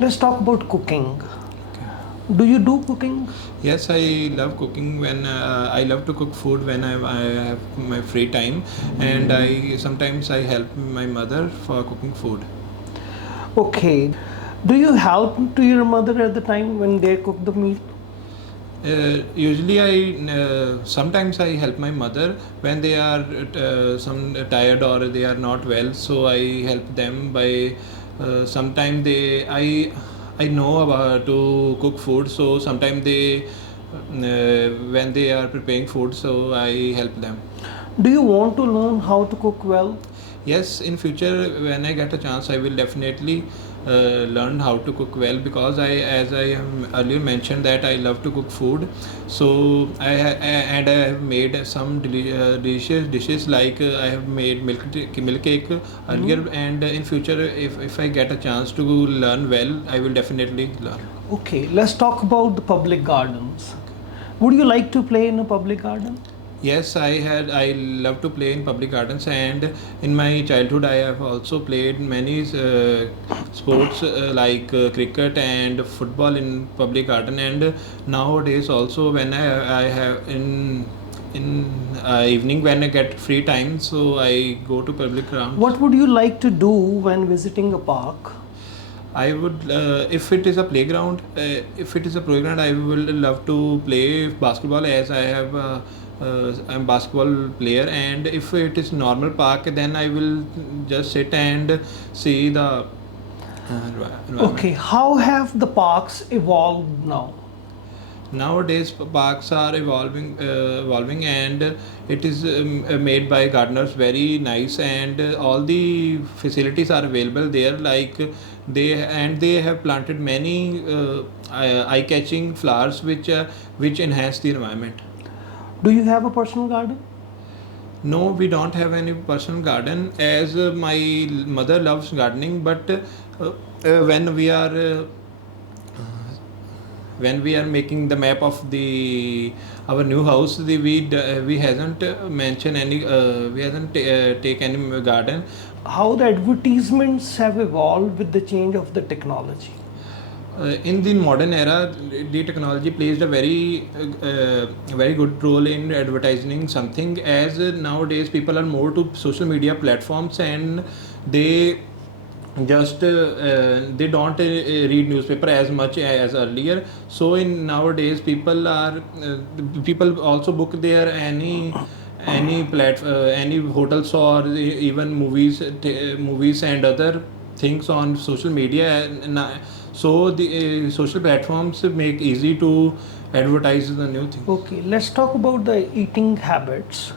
Let's talk about cooking. Do you do cooking? Yes, I love cooking. When I love to cook food when I have my free time, and I sometimes I help my mother for cooking food. Okay. Do you help to your mother at the time when they cook the meal? Usually, I sometimes I help my mother when they are some tired or they are not well. So I help them by sometimes I know about to cook food. So sometimes they when they are preparing food, so I help them. Do you want to learn how to cook well? Yes, in future when I get a chance, I will definitely learn how to cook well, because as I have earlier mentioned, that I love to cook food. So and I have made some delicious dishes, like I have made milk cake earlier, and in future, if I get a chance to learn well, I will definitely learn. Okay, let's talk about the public gardens. Would you like to play in a public garden? Yes, I love to play in public gardens, and in my childhood I have also played many sports like cricket and football in public garden. And nowadays also, when I have in evening when I get free time, so I go to public grounds. What would you like to do when visiting a park? I would, if it is a playground, if it is a playground, I will love to play basketball, as I have. I'm basketball player, and if it is normal park, then I will just sit and see the environment. Okay, how have the parks evolved now? Nowadays, parks are evolving, and it is made by gardeners very nice, and all the facilities are available there. Like they have planted many eye-catching flowers, which enhance the environment. Do you have a personal garden? No, we don't have any personal garden, as my mother loves gardening. But when we are making the map of the our new house, we hasn't mentioned any we hasn't take any garden. How the advertisements have evolved with the change of the technology? In the modern era, the technology plays a very good role in advertising something, as nowadays people are more to social media platforms, and they just they don't read newspaper as much as earlier. So in nowadays, people also book their any hotels, or even movies and other things on social media. So the social platforms make easy to advertise the new thing. Okay, let's talk about the eating habits.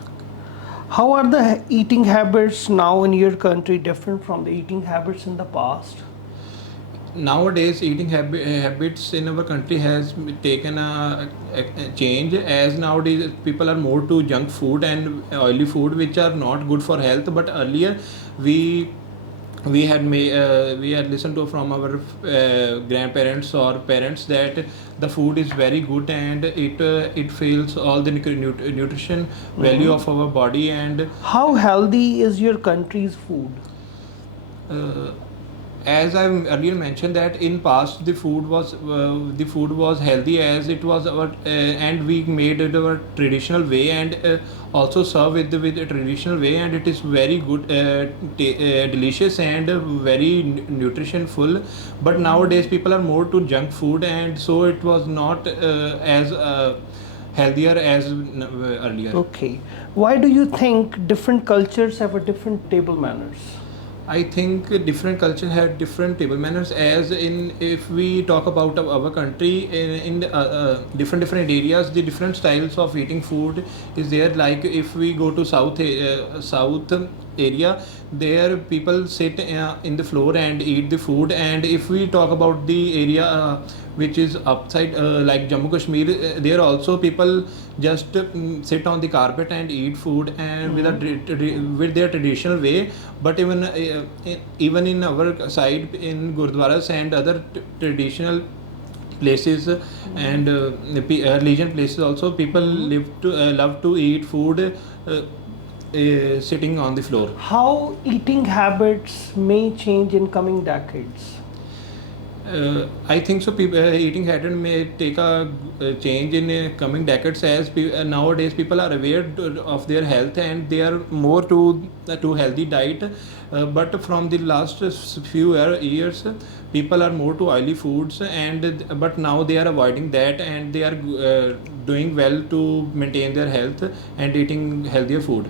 How are the eating habits now in your country different from the eating habits in the past? Nowadays, eating habits in our country has taken a change, as nowadays people are more to junk food and oily food, which are not good for health. But earlier, we we had listened to from our grandparents or parents that the food is very good, and it fills all the nutrition value of our body. And How healthy is your country's food? uh, as I earlier mentioned, that in past the food was healthy, as it was our and we made it our traditional way, and also serve with a traditional way, and it is very good, delicious, and very nutritionful. But nowadays people are more to junk food, and so it was not as healthier as earlier. Okay. Why do you think different cultures have a different table manners? I think different cultures have different table manners. As in, if we talk about our country, in different areas, the different styles of eating food is there. Like if we go to south area, there people sit in the floor and eat the food. And if we talk about the area which is upside, like Jammu Kashmir, there also people just sit on the carpet and eat food, and with their traditional way. But even in our side, in gurdwaras and other traditional places, and religion places also, people love to eat food sitting on the floor. How eating habits may change in coming decades? I think so. People eating pattern may take a change in coming decades as nowadays people are aware of their health and they are more to healthy diet. But from the last few years, people are more to oily foods and but now they are avoiding that and they are doing well to maintain their health and eating healthier food.